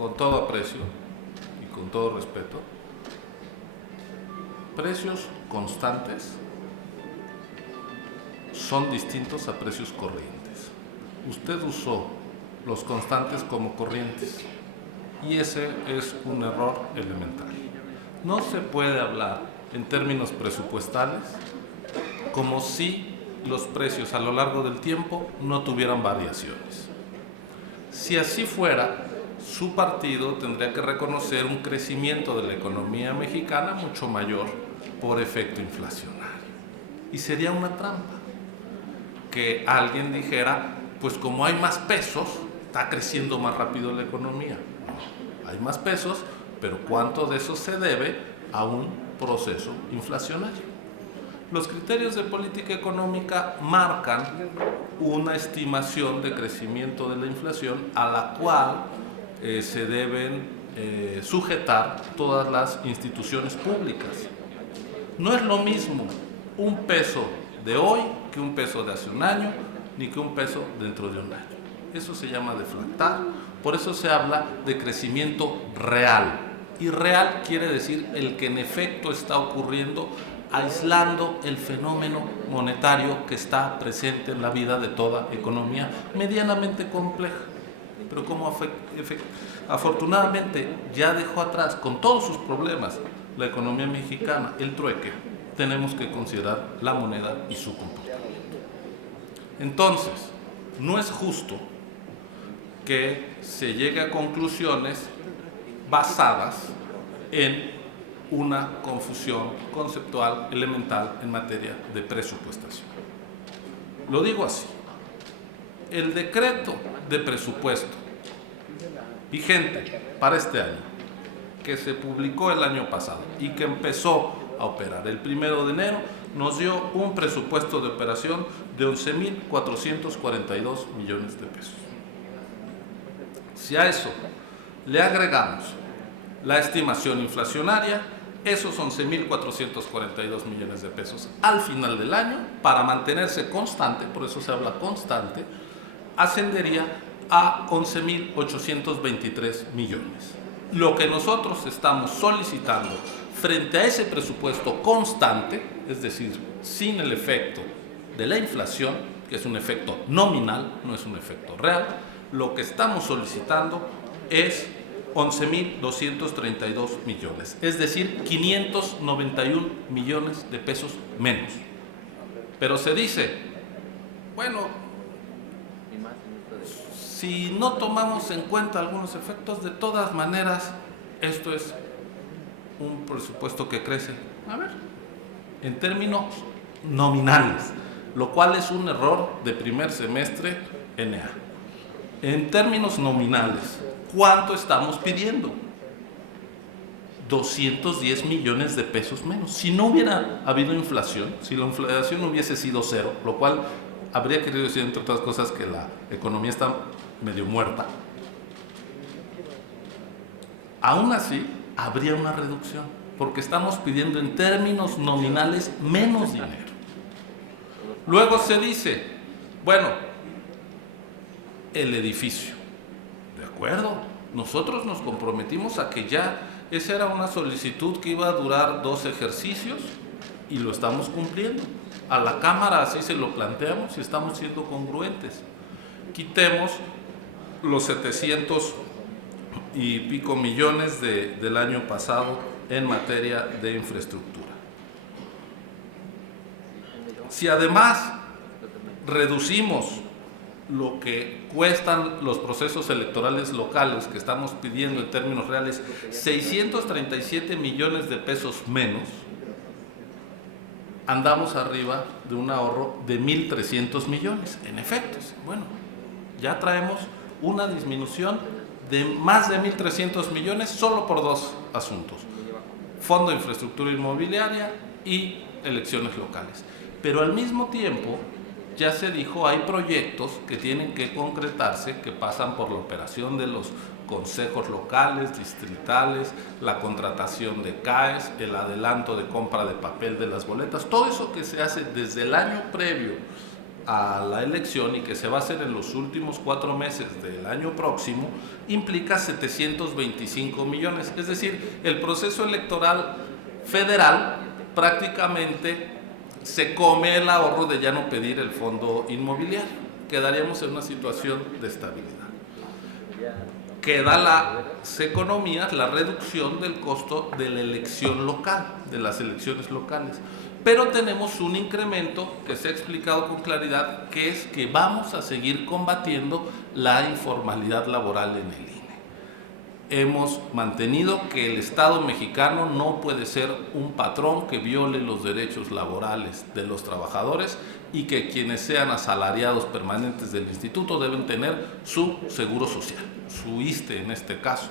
con todo aprecio y con todo respeto, precios constantes son distintos a precios corrientes. Usted usó los constantes como corrientes y ese es un error elemental. No se puede hablar en términos presupuestales como si los precios a lo largo del tiempo no tuvieran variaciones. Si así fuera, su partido tendría que reconocer un crecimiento de la economía mexicana mucho mayor por efecto inflacionario. Y sería una trampa que alguien dijera, pues como hay más pesos, está creciendo más rápido la economía. No, hay más pesos, pero ¿cuánto de eso se debe a un proceso inflacionario? Los criterios de política económica marcan una estimación de crecimiento de la inflación a la cual se deben sujetar todas las instituciones públicas. No es lo mismo un peso de hoy que un peso de hace un año, ni que un peso dentro de un año. Eso se llama deflactar, por eso se habla de crecimiento real. Y real quiere decir el que en efecto está ocurriendo, aislando el fenómeno monetario que está presente en la vida de toda economía medianamente compleja. Pero como afortunadamente ya dejó atrás, con todos sus problemas, la economía mexicana, el trueque, tenemos que considerar la moneda y su comportamiento. Entonces, no es justo que se llegue a conclusiones basadas en una confusión conceptual elemental en materia de presupuestación. Lo digo así: el decreto de presupuesto vigente para este año, que se publicó el año pasado y que empezó a operar el 1 de enero, nos dio un presupuesto de operación de 11,442 millones de pesos. Si a eso le agregamos la estimación inflacionaria, esos 11,442 millones de pesos al final del año, para mantenerse constante, por eso se habla constante, ascendería a 11,823 millones. Lo que nosotros estamos solicitando frente a ese presupuesto constante, es decir, sin el efecto de la inflación, que es un efecto nominal, no es un efecto real, lo que estamos solicitando es 11,232 millones, es decir, 591 millones de pesos menos. Pero se dice, bueno, si no tomamos en cuenta algunos efectos, de todas maneras, esto es un presupuesto que crece, a ver, en términos nominales, lo cual es un error de primer semestre NA. En términos nominales, ¿cuánto estamos pidiendo? 210 millones de pesos menos. Si no hubiera habido inflación, si la inflación hubiese sido cero, lo cual habría querido decir, entre otras cosas, que la economía está medio muerta, aún así habría una reducción, porque estamos pidiendo en términos nominales menos dinero. Luego se dice, bueno, el edificio, ¿de acuerdo? Nosotros nos comprometimos a que ya esa era una solicitud que iba a durar 2 ejercicios y lo estamos cumpliendo. A la Cámara así se lo planteamos y estamos siendo congruentes. Quitemos los 700 y pico millones del año pasado en materia de infraestructura. Si además reducimos lo que cuestan los procesos electorales locales, que estamos pidiendo en términos reales 637 millones de pesos menos, andamos arriba de un ahorro de 1,300 millones. En efecto, bueno, ya traemos una disminución de más de 1,300 millones solo por 2 asuntos: Fondo de Infraestructura Inmobiliaria y elecciones locales. Pero al mismo tiempo, ya se dijo, hay proyectos que tienen que concretarse, que pasan por la operación de los consejos locales, distritales, la contratación de CAES, el adelanto de compra de papel de las boletas, todo eso que se hace desde el año previo a la elección y que se va a hacer en los últimos 4 meses del año próximo, implica 725 millones. Es decir, el proceso electoral federal prácticamente se come el ahorro de ya no pedir el fondo inmobiliario. Quedaríamos en una situación de estabilidad. Queda las economías, la reducción del costo de la elección local, de las elecciones locales. Pero tenemos un incremento que se ha explicado con claridad, que es que vamos a seguir combatiendo la informalidad laboral en el INE. Hemos mantenido que el Estado mexicano no puede ser un patrón que viole los derechos laborales de los trabajadores y que quienes sean asalariados permanentes del instituto deben tener su seguro social, su ISSSTE en este caso.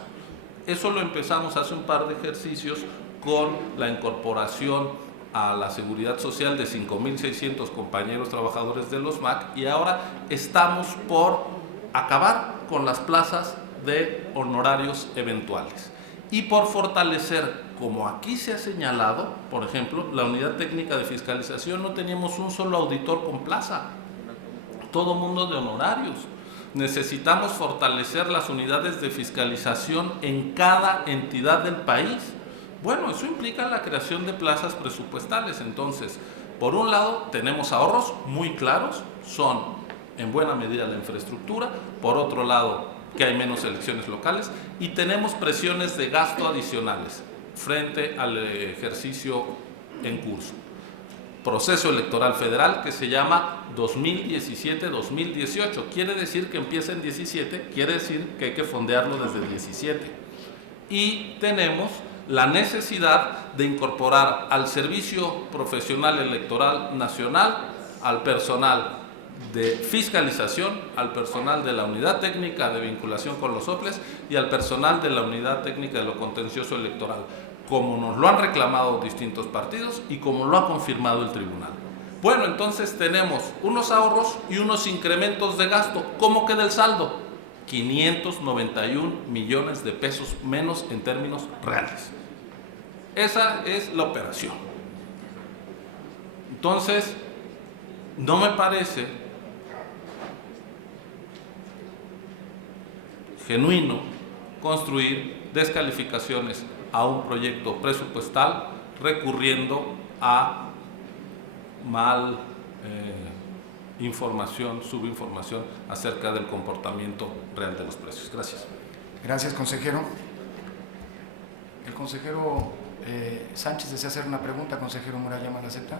Eso lo empezamos hace un par de ejercicios con la incorporación a la seguridad social de 5,600 compañeros trabajadores de los MAC, y ahora estamos por acabar con las plazas de honorarios eventuales y por fortalecer, como aquí se ha señalado, por ejemplo, la unidad técnica de fiscalización. No teníamos un solo auditor con plaza, todo mundo de honorarios. Necesitamos fortalecer las unidades de fiscalización en cada entidad del país. Bueno, eso implica la creación de plazas presupuestales. Entonces, por un lado, tenemos ahorros muy claros, son en buena medida la infraestructura. Por otro lado, que hay menos elecciones locales, y tenemos presiones de gasto adicionales frente al ejercicio en curso. Proceso electoral federal que se llama 2017-2018. Quiere decir que empieza en 17, quiere decir que hay que fondearlo desde 17. Y tenemos la necesidad de incorporar al Servicio Profesional Electoral Nacional, al personal de fiscalización, al personal de la unidad técnica de vinculación con los OPLES y al personal de la unidad técnica de lo contencioso electoral, como nos lo han reclamado distintos partidos y como lo ha confirmado el tribunal. Bueno, entonces tenemos unos ahorros y unos incrementos de gasto. ¿Cómo queda el saldo? 591 millones de pesos menos en términos reales. Esa es la operación. Entonces, no me parece genuino construir descalificaciones a un proyecto presupuestal recurriendo a mal información, subinformación acerca del comportamiento real de los precios. Gracias. Gracias, consejero. El consejero Sánchez desea hacer una pregunta. Consejero Murayama, ¿la acepta?